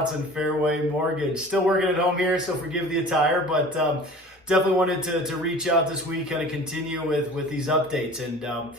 Watson, Fairway Mortgage. Still working at home here, so forgive the attire, but definitely wanted to reach out this week, kind of continue with these updates, and going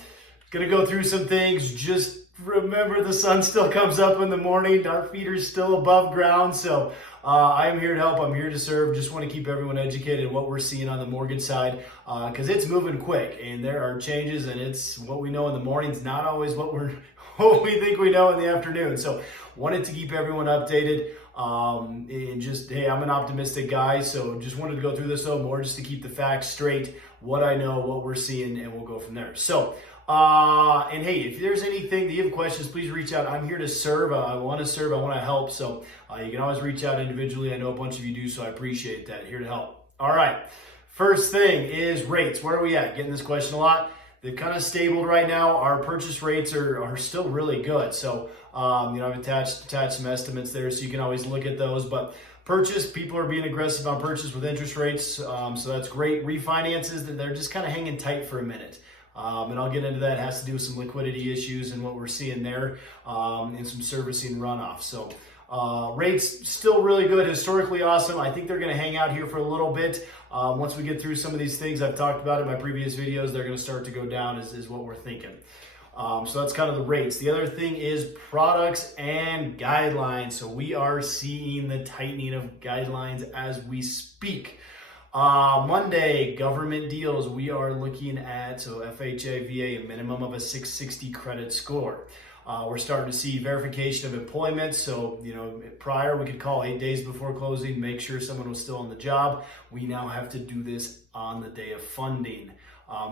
to go through some things. Just remember, the sun still comes up in the morning. Our feet are still above ground, so I am here to help. I'm here to serve. Just want to keep everyone educated in what we're seeing on the mortgage side, because it's moving quick, and there are changes, and it's what we know in the mornings, not always what we think we know in the afternoon. So wanted to keep everyone updated. And just, hey, I'm an optimistic guy, so just wanted to go through this a little more just to keep the facts straight, what I know, what we're seeing, and we'll go from there. So, and hey, if there's anything that you have questions, please reach out. I'm here to serve. I want to serve. I want to help. So you can always reach out individually. I know a bunch of you do, so I appreciate that. Here to help. All right. First thing is rates. Where are we at? Getting this question a lot. They've kind of stabled right now. Our purchase rates are still really good. So, I've attached some estimates there, so you can always look at those. But purchase, people are being aggressive on purchase with interest rates, so that's great. Refinances, they're just kind of hanging tight for a minute. And I'll get into that. It has to do with some liquidity issues and what we're seeing there, and some servicing runoff. So rates still really good, historically awesome. I think they're going to hang out here for a little bit. Once we get through some of these things I've talked about in my previous videos, they're going to start to go down is what we're thinking. So that's kind of the rates. The other thing is products and guidelines. So we are seeing the tightening of guidelines as we speak. Monday, government deals. We are looking at, so FHA, VA, a minimum of a 660 credit score. We're starting to see verification of employment. So, prior we could call 8 days before closing, make sure someone was still on the job. We now have to do this on the day of funding.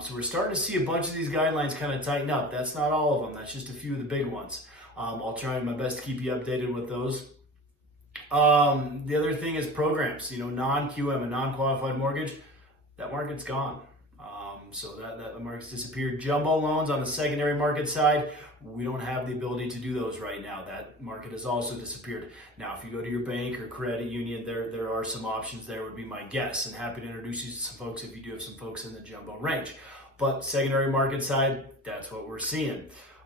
So we're starting to see a bunch of these guidelines kind of tighten up. That's not all of them. That's just a few of the big ones. I'll try my best to keep you updated with those. The other thing is programs, non-QM, a non-qualified mortgage, that market's gone. So that market's disappeared. Jumbo loans on the secondary market side, we don't have the ability to do those right now. That market has also disappeared. Now, if you go to your bank or credit union, there are some options there, would be my guess, and happy to introduce you to some folks if you do have some folks in the jumbo range. But secondary market side, that's what we're seeing.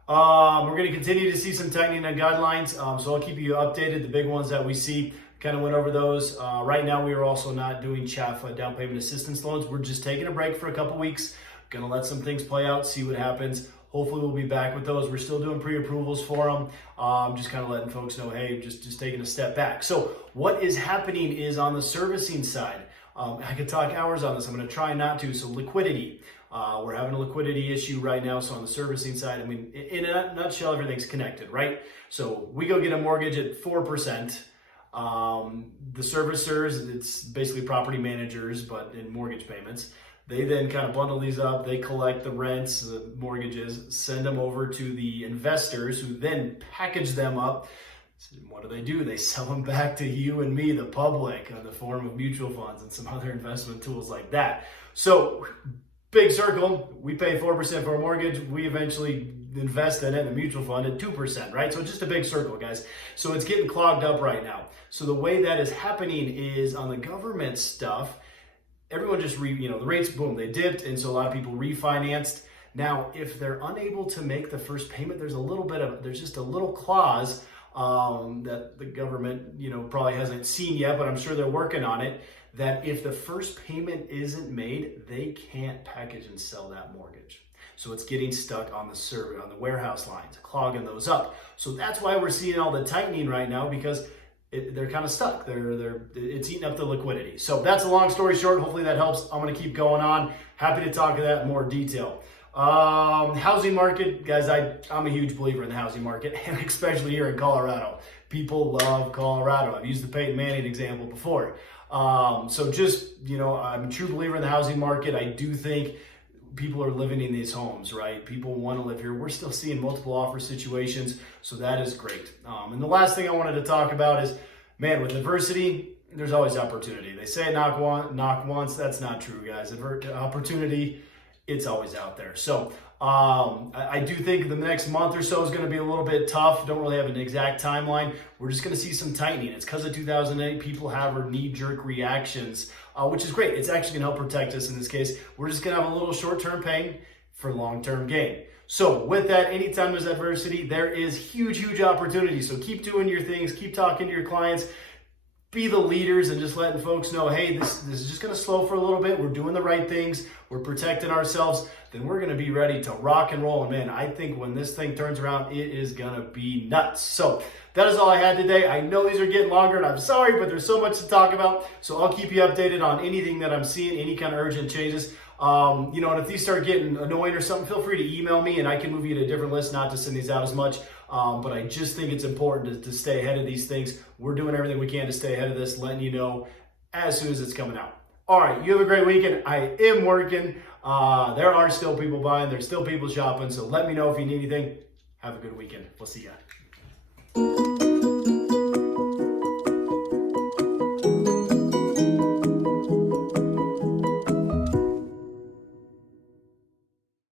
We're going to continue to see some tightening on guidelines, so I'll keep you updated. The big ones that we see, kind of went over those. Right now, we are also not doing CHAFA, down payment assistance loans. We're just taking a break for a couple weeks. Going to let some things play out, see what happens. Hopefully, we'll be back with those. We're still doing pre-approvals for them. Just kind of letting folks know, hey, just taking a step back. So what is happening is on the servicing side, I could talk hours on this. I'm going to try not to. So liquidity. We're having a liquidity issue right now. So on the servicing side, in a nutshell, everything's connected, right? So we go get a mortgage at 4%. The servicers, it's basically property managers, but in mortgage payments. They then kind of bundle these up. They collect the rents, the mortgages, send them over to the investors who then package them up. So what do? They sell them back to you and me, the public, in the form of mutual funds and some other investment tools like that. So big circle, we pay 4% for a mortgage. We eventually invest in it in a mutual fund at 2%, right? So it's just a big circle, guys. So it's getting clogged up right now. So the way that is happening is on the government stuff, everyone just, the rates, boom, they dipped. And so a lot of people refinanced. Now, if they're unable to make the first payment, there's just a little clause that the government, probably hasn't seen yet, but I'm sure they're working on it, that if the first payment isn't made, they can't package and sell that mortgage. So it's getting stuck on the warehouse lines, clogging those up. So that's why we're seeing all the tightening right now, because they're kind of stuck. It's eating up the liquidity. So that's a long story short. Hopefully that helps. I'm going to keep going on. Happy to talk to that in more detail. Housing market, guys, I'm a huge believer in the housing market, and especially here in Colorado. People love Colorado. I've used the Peyton Manning example before. So just, I'm a true believer in the housing market. I do think people are living in these homes, right? People want to live here. We're still seeing multiple offer situations, so that is great. And the last thing I wanted to talk about is, man, with adversity, there's always opportunity. They say knock once. That's not true, guys. Opportunity, it's always out there. So I do think the next month or so is going to be a little bit tough. Don't really have an exact timeline. We're just going to see some tightening. It's because of 2008. People have knee-jerk reactions, which is great. It's actually going to help protect us in this case. We're just going to have a little short-term pain. for long-term gain. So with that, anytime there's adversity, there is huge opportunity. So keep doing your things, keep talking to your clients, be the leaders and just letting folks know, hey, this is just going to slow for a little bit. We're doing the right things. We're protecting ourselves. Then we're going to be ready to rock and roll. And man, I think when this thing turns around, it is going to be nuts. So that is all I had today. I know these are getting longer and I'm sorry, but there's so much to talk about. So I'll keep you updated on anything that I'm seeing, any kind of urgent changes. And if these start getting annoying or something, feel free to email me and I can move you to a different list, not to send these out as much. But I just think it's important to stay ahead of these things. We're doing everything we can to stay ahead of this, letting you know as soon as it's coming out. All right, you have a great weekend. I am working. There are still people buying. There's still people shopping. So let me know if you need anything. Have a good weekend. We'll see ya.